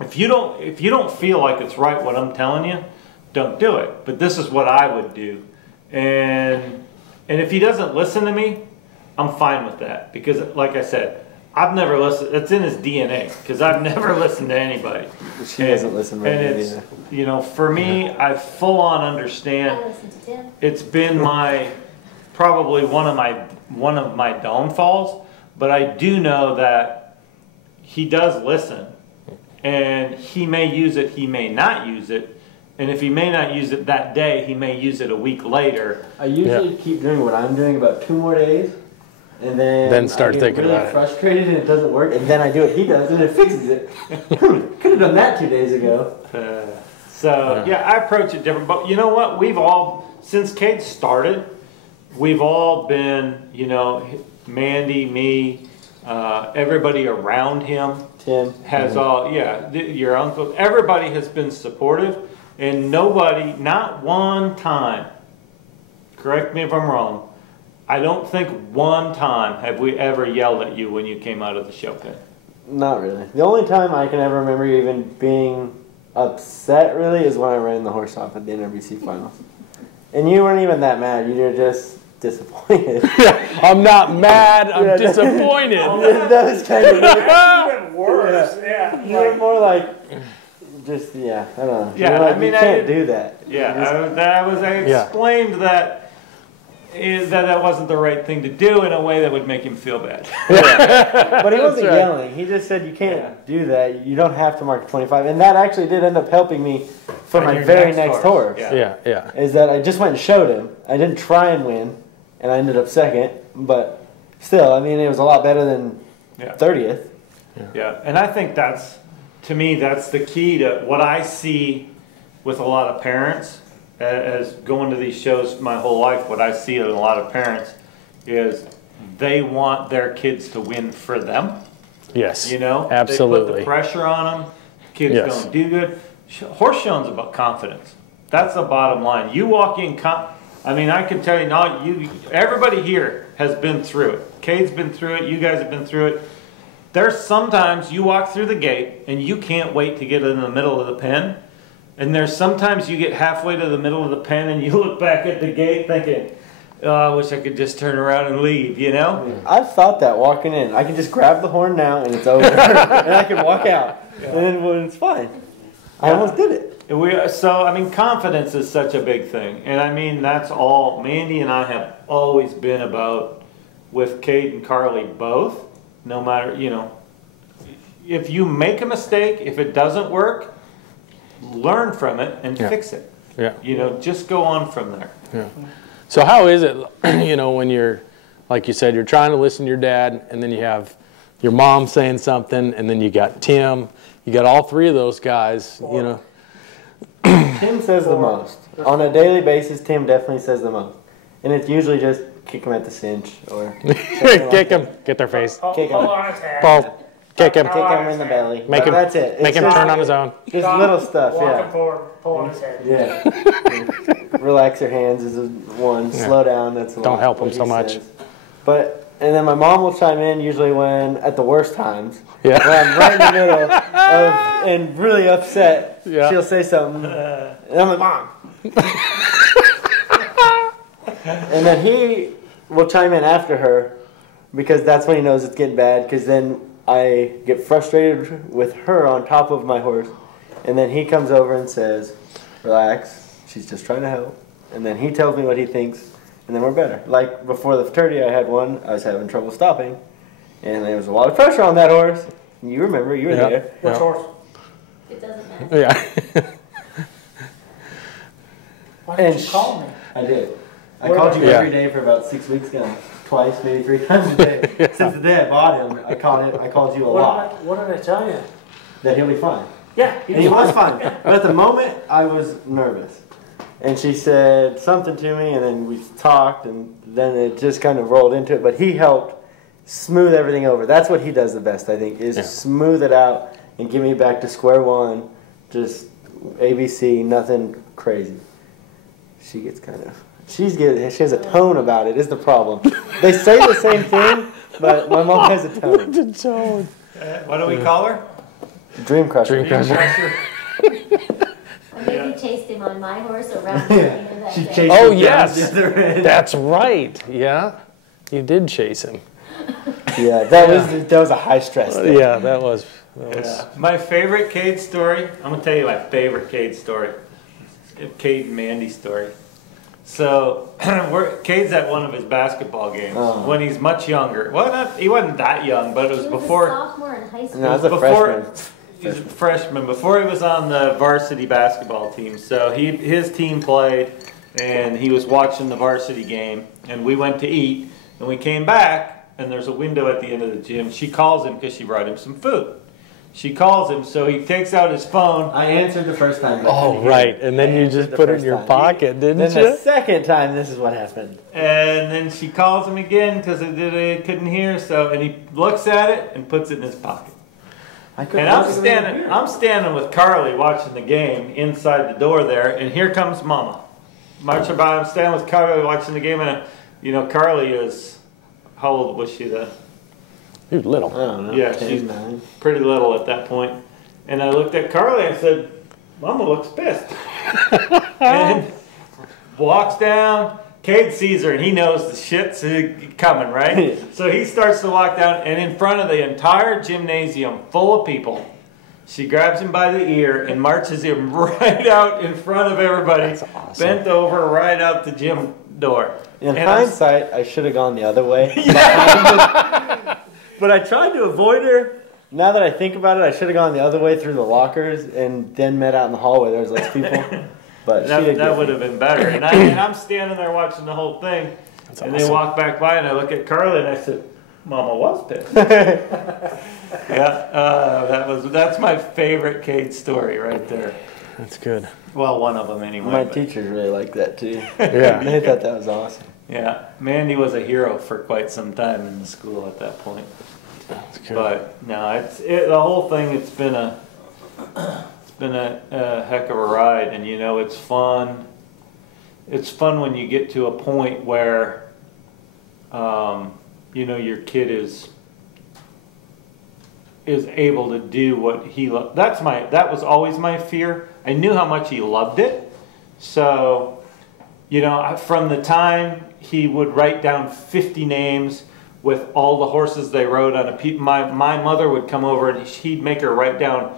If you don't feel like it's right what I'm telling you, don't do it. But this is what I would do. And if he doesn't listen to me, I'm fine with that. Because like I said, I've never listened. It's in his DNA. Because I've never listened to anybody. She doesn't listen And regularly it's, either. you know, for me, I full on understand. I listen to Tim. It's been probably one of my downfalls. But I do know that he does listen. And he may use it, he may not use it. And if he may not use it that day, he may use it a week later. I usually keep doing what I'm doing about 2 more days, and then start I get thinking really about it. frustrated and it doesn't work, and then I do what he does and it fixes it. Could have done that 2 days ago. Yeah, I approach it different. But you know what? We've all, since Cade started, we've all been, you know, Mandy, me, everybody around him Tim. has your uncle, everybody has been supportive, and nobody, not one time, correct me if I'm wrong, I don't think one time have we ever yelled at you when you came out of the show pit. Not really. The only time I can ever remember even being upset really is when I ran the horse off at the NRBC finals. And you weren't even that mad, you were just disappointed. I'm not mad, I'm disappointed. That was kind of weird. Even worse. Yeah. You were more like, just, I don't know. Yeah, You're like, I mean, you can't do that. I explained that wasn't the right thing to do in a way that would make him feel bad. But he wasn't right. yelling. He just said, you can't do that. You don't have to mark 25. And that actually did end up helping me for On my your very next next horse. horse. Yeah. Is that I just went and showed him. I didn't try and win, and I ended up second. But still, I mean, it was a lot better than 30th. Yeah, and I think to me, that's the key to what I see with a lot of parents. As going to these shows my whole life, what I see in a lot of parents is they want their kids to win for them. Yes. You know, They Absolutely. put the pressure on them. Kids Yes. don't do good. Horse showing's about confidence. That's the bottom line. You walk in, I mean, I can tell you now. Everybody here has been through it. Cade's been through it. You guys have been through it. There's sometimes you walk through the gate and you can't wait to get in the middle of the pen. And there's sometimes you get halfway to the middle of the pen and you look back at the gate thinking, oh, I wish I could just turn around and leave, you know? I've thought that walking in. I can just grab the horn now and it's over. And I can walk out. And then it's fine. I almost did it. So, I mean, confidence is such a big thing. And I mean, that's all Mandy and I have always been about with Cade and Carly both. No matter, you know, if you make a mistake, if it doesn't work, learn from it and fix it. Yeah. You know, just go on from there. Yeah. So how is it, you know, when you're, like you said, you're trying to listen to your dad, and then you have your mom saying something, and then you got Tim, you got all three of those guys, you know. Tim says the most. On a daily basis, Tim definitely says the most. And it's usually just kick him at the cinch or Kick him, get their face. Kick him. Paul, kick him. Kick him in the belly. Make him. That's it. Make him turn on his own. Just little stuff, Walking yeah. forward, pulling his head. Yeah. Relax your hands is one. Yeah. Slow down. That's Don't help him what so he much. says. And then my mom will chime in usually when at the worst times. Yeah. When I'm right in the middle of and really upset. Yeah. She'll say something, and I'm like, Mom. And then he will chime in after her because that's when he knows it's getting bad. Because then I get frustrated with her on top of my horse, and then he comes over and says, "Relax, she's just trying to help." And then he tells me what he thinks. And then we're better. Like before the fraternity, I had one. I was having trouble stopping, and there was a lot of pressure on that horse. You remember, you were there. Which horse? It doesn't matter. Yeah. Why didn't you call me? I did. I called you every day for about 6 weeks now. Twice, maybe 3 times a day. Since the day I bought him, I called you a lot. What did I tell you? That he'll be fine. Yeah, And he was fine. But at the moment, I was nervous. And she said something to me, and then we talked, and then it just kind of rolled into it. But he helped smooth everything over. That's what he does the best, I think, is smooth it out and get me back to square one. Just ABC, nothing crazy. She gets kind of... She has a tone about it, is the problem. They say the same thing, but my mom has a tone. The tone. What do we call her? Dream Crusher. Dream Crusher. I think you chased him on my horse around the arena that She day. chased Oh, him down yes. the other end. That's right. Yeah. You did chase him. Yeah, that was a high stress thing. Yeah, that was. Yeah. My favorite Cade story, I'm going to tell you my favorite Cade story. Cade and Mandy story. So, Cade's at one of his basketball games when he's much younger. Well, he wasn't that young, but it was He was before. a sophomore in high school. No, I was a before, freshman. He's a freshman. Before he was on the varsity basketball team. So his team played, and he was watching the varsity game. And we went to eat, and we came back, and there's a window at the end of the gym. She calls him because she brought him some food. She calls him, so he takes out his phone. I answered the first time. Oh, right. And then you just put it in your pocket, didn't Then you? the second time, this is what happened. And then she calls him again because it couldn't hear. And he looks at it and puts it in his pocket. And I'm standing with Carly watching the game inside the door there, and here comes Mama. Marching by, I'm standing with Carly watching the game, and Carly is, how old was she then? He was little. I don't know. Yeah, 10, she's 9. pretty little at that point. And I looked at Carly and I said, Mama looks pissed. And walks down. Cade sees her and he knows the shit's coming, right? So he starts to walk down, and in front of the entire gymnasium full of people, she grabs him by the ear and marches him right out in front of everybody. That's awesome. Bent over right out the gym door. In And hindsight, I should have gone the other way. But I tried to avoid her. Now that I think about it, I should have gone the other way through the lockers and then met out in the hallway. There was less people. But that would have been better. And I'm standing there watching the whole thing. That's and awesome. they walk back by, and I look at Carly and I said, Mama was pissed. That's my favorite Cade story right there. That's good. Well, one of them anyway. My but- teachers really liked that too. Yeah. They thought that was awesome. Yeah, Mandy was a hero for quite some time in the school at that point. That's good. But no, the whole thing. It's been a heck of a ride, and it's fun. It's fun when you get to a point where, your kid is able to do what he loves. That was always my fear. I knew how much he loved it, so from the time he would write down 50 names with all the horses they rode on my mother would come over and he'd make her write down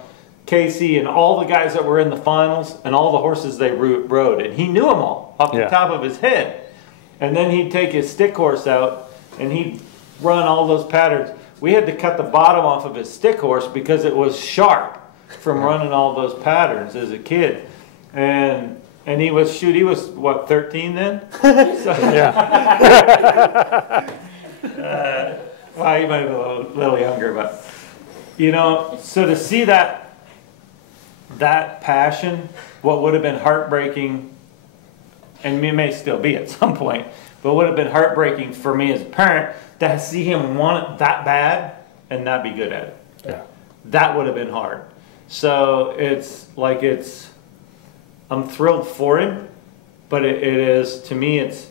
Casey and all the guys that were in the finals and all the horses they rode, and he knew them all off the top of his head. And then he'd take his stick horse out and he'd run all those patterns. We had to cut the bottom off of his stick horse because it was sharp from running all those patterns as a kid. And he was what, 13 then? Yeah. Well, he might have been a little younger, but so to see that that passion, what would have been heartbreaking, and it may still be at some point, but would have been heartbreaking for me as a parent to see him want it that bad and not be good at it. Yeah. That would have been hard. So I'm thrilled for him, but it is, to me, it's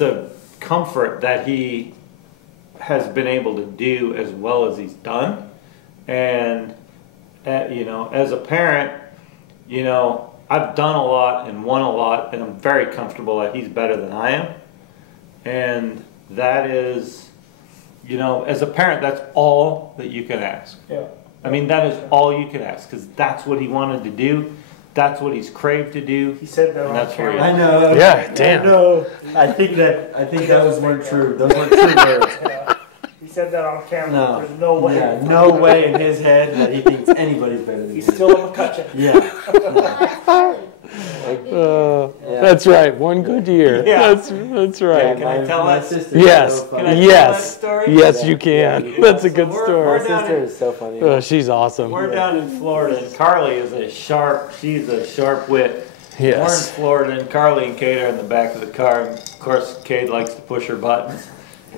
a comfort that he has been able to do as well as he's done. And, as a parent, I've done a lot and won a lot, and I'm very comfortable that he's better than I am. And that is, as a parent, that's all that you can ask. Yeah. I mean, that is all you can ask, because that's what he wanted to do. That's what he's craved to do. He said that and on that's where he camera. is. I know. Yeah, damn. I know. I think those weren't true. Those weren't true words. Yeah. He said that on camera. No. There's no way. Yeah, no way in his head that he thinks anybody's better than him. He's still a McCutcheon. Yeah. That's right. One good year. Yeah. That's right. Can I tell that? sister? Yes. Can I tell Yes. that story? Yes, you can. That's a good So story. My we're down sister in- is so funny. Oh, she's awesome. We're down in Florida, and Carly is she's a sharp wit. We're in Yes. Florida, and Carly and Cade are in the back of the car. And of course, Cade likes to push her buttons,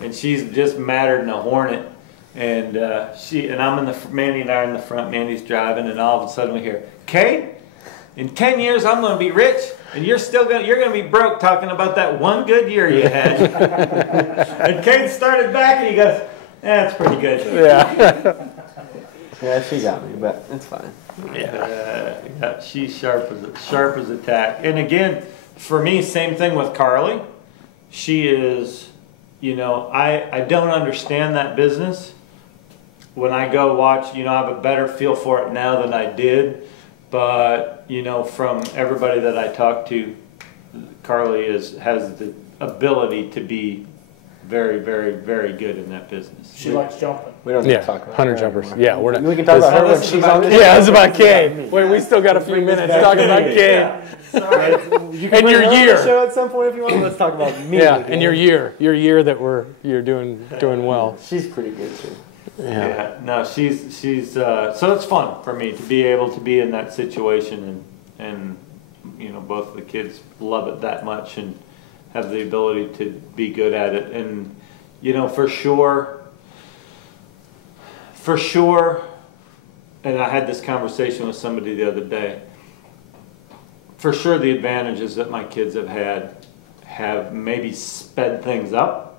and she's just madder than a hornet. And I'm in Mandy and I are in the front. Mandy's driving, and all of a sudden we hear, "Cade, in 10 years I'm going to be rich, and you're going to be broke talking about that one good year you had." And Cade started back, and he goes, "That's pretty good." Yeah. Yeah, she got me, but it's fine. Yeah, she's sharp as a tack. And again, for me, same thing with Carly. She is, I don't understand that business. When I go watch, I have a better feel for it now than I did. But, from everybody that I talk to, Carly has the ability to be very, very, very good in that business. She likes jumping. We don't need Yeah. to talk about 100 her jumpers. anymore. Yeah, we're not. We can talk about her when this is she's about on me. this. Yeah, it's about Cade. Wait, we still got a few minutes talking about Cade. Sorry. You And your put her on the year. show at some point if you want. Let's talk about me. Yeah, again. and your year that you're doing well. She's pretty good too. Yeah. No, she's so it's fun for me to be able to be in that situation, and both of the kids love it that much and have the ability to be good at it. And for sure, and I had this conversation with somebody the other day, for sure the advantages that my kids have had have maybe sped things up,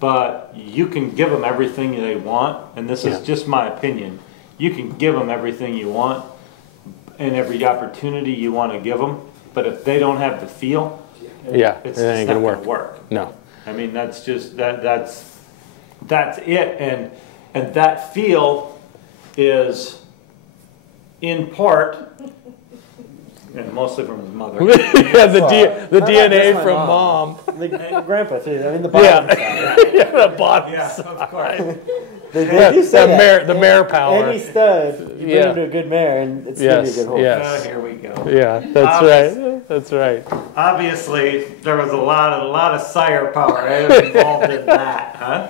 but you can give them everything they want, and this is just my opinion. You can give them everything you want and every opportunity you want to give them, but if they don't have the feel, Yeah, it's it ain't not gonna gonna work. work. No. I mean, that's just that's it, and that feel is in part, and mostly from his mother. Yeah, the not DNA just my from mom. mom. The grandpa too. I mean the bottom Yeah. side. Yeah, the bottom Yeah, side. of course. They do say that. The mare power. Any stud, you bring Yeah. him to a good mare, and it's gonna be a Yes, good horse. yes. Here we go. Yeah, that's right. That's right. Obviously, there was a lot of sire power involved in that, huh?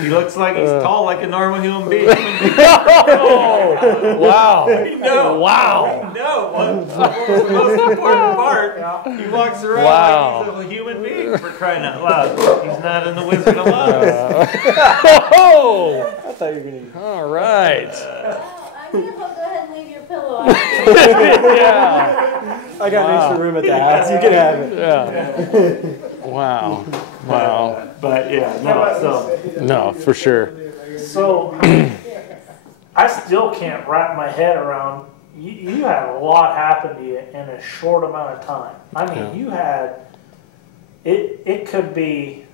He looks like he's tall like a normal human being. Oh, wow. No, Wow. no. What's the most important part? He walks around Wow. like he's a human being, for crying out loud. He's not in the Wizard of Oz. Oh, I thought you were gonna. all right. Oh, I'm gonna go ahead and leave your pillow. Yeah. I got an extra room at the house. You can have it. Yeah. Wow. Wow. But yeah, no. So No, for sure. So, I still can't wrap my head around. You had a lot happen to you in a short amount of time. I mean, Yeah. you had it could be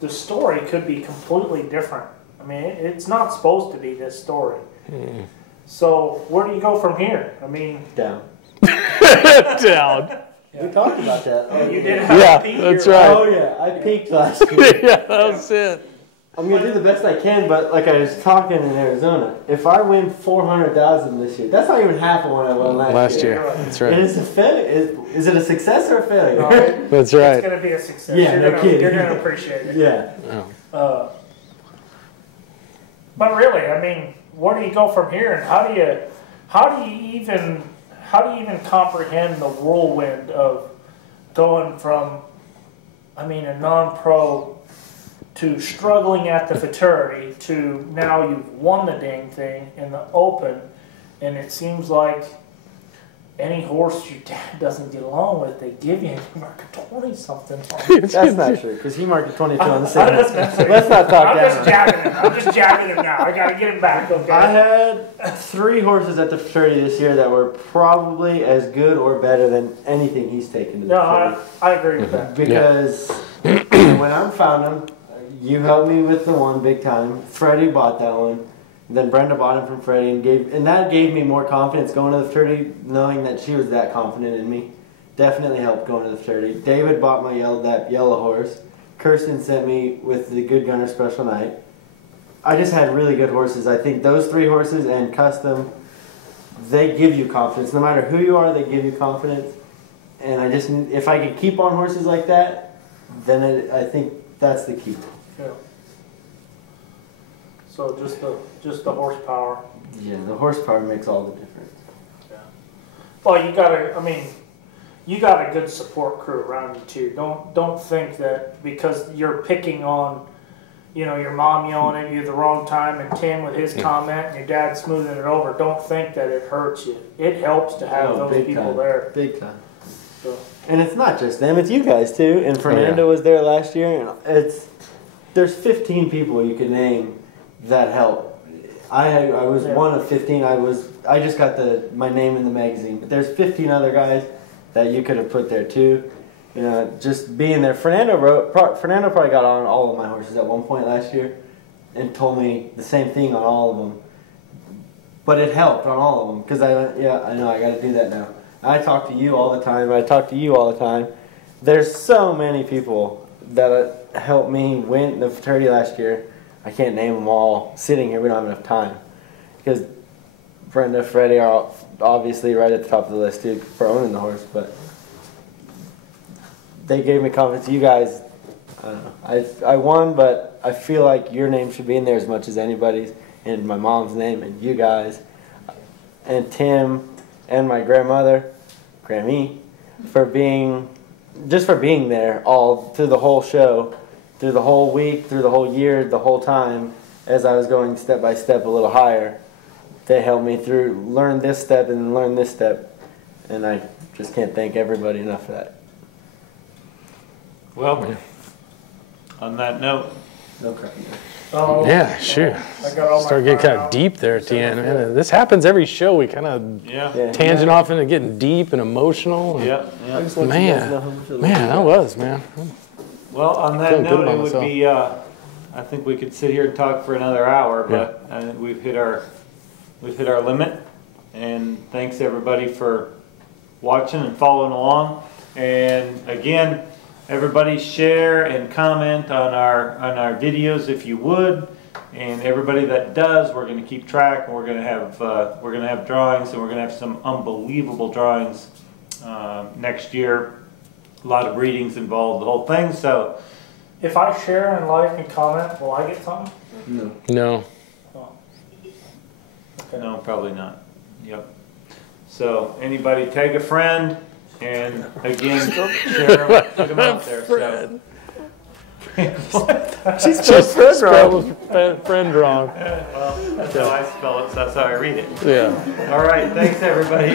the story could be completely different. I mean, it's not supposed to be this story. So, where do you go from here? I mean, Down. Down. We talked about that. you did have Yeah, a peak that's here, right. Oh yeah, I peaked last year. Yeah, that's it. I'm gonna do the best I can, but like I was talking in Arizona, if I win 400,000 this year, that's not even half of what I won last year. That's And right. it's a failure. Is it a success or a failure? No, That's it's right. going to be a success. Yeah, you're no gonna, kidding. You're going to appreciate it. Yeah. But really, I mean, where do you go from here, and how do you even comprehend the whirlwind of going from, I mean, a non-pro to struggling at the fraternity to now you've won the dang thing in the open, and it seems like any horse your dad doesn't get along with, they give you, and you mark a 20-something. That's not true, because he marked a 22 on the same. Let's not talk down. I'm just jabbing him now. I got to get him back, okay? I had 3 horses at the fraternity this year that were probably as good or better than anything he's taken to the fraternity. I agree with that. Because when I found him, you helped me with the one big time. Freddie bought that one. Then Brenda bought him from Freddie and that gave me more confidence going to the fraternity, knowing that she was that confident in me. Definitely helped going to the fraternity. David bought my yellow horse. Kirsten sent me with the Good Gunner Special Night. I just had really good horses. I think those 3 horses and custom, they give you confidence. No matter who you are, they give you confidence. And if I could keep on horses like that, then I think that's the key. Yeah. So just the horsepower. Yeah, the horsepower makes all the difference. Yeah. Well, you got a good support crew around you too. Don't think that because you're picking on, your mom yelling at you the wrong time and Tim with his comment and your dad smoothing it over. Don't think that it hurts you. It helps to have those people there. Big time. So. And it's not just them; it's you guys too. And Fernando was there last year, and there's 15 people you can name that help. I was one of 15. I just got my name in the magazine. But there's 15 other guys that you could have put there too. Just being there. Fernando probably got on all of my horses at one point last year, and told me the same thing on all of them. But it helped on all of them because I know I got to do that now. I talk to you all the time. I talk to you all the time. There's so many people that helped me win the fraternity last year. I can't name them all. Sitting here, we don't have enough time. Because Brenda, Freddie are obviously right at the top of the list too for owning the horse. But they gave me confidence. You guys, I don't know. I won, but I feel like your name should be in there as much as anybody's. And my mom's name, and you guys, and Tim, and my grandmother, Grammy, for being there all through the whole show. Through the whole week, through the whole year, the whole time, as I was going step by step a little higher, they helped me through, learn this step and learn this step, and I just can't thank everybody enough for that. Well, on that note, No crap. Yeah, sure. Start getting kind of deep there at the end. Man, this happens every show. We kind of tangent off into getting deep and emotional. Yeah. Man, that was, man. Well, on that note, it would be, I think we could sit here and talk for another hour, but I think we've hit our limit. And thanks everybody for watching and following along. And again, everybody share and comment on our videos if you would. And everybody that does, we're going to keep track, and we're going to have drawings, and we're going to have some unbelievable drawings next year. A lot of breedings involved, the whole thing. So, if I share and like and comment, will I get something? No. Oh. Okay. No, probably not. Yep. So anybody tag a friend, and again share them, put them out there. So. She's spelled friend wrong. Well, that's how I spell it, so that's how I read it. Yeah. All right. Thanks, everybody.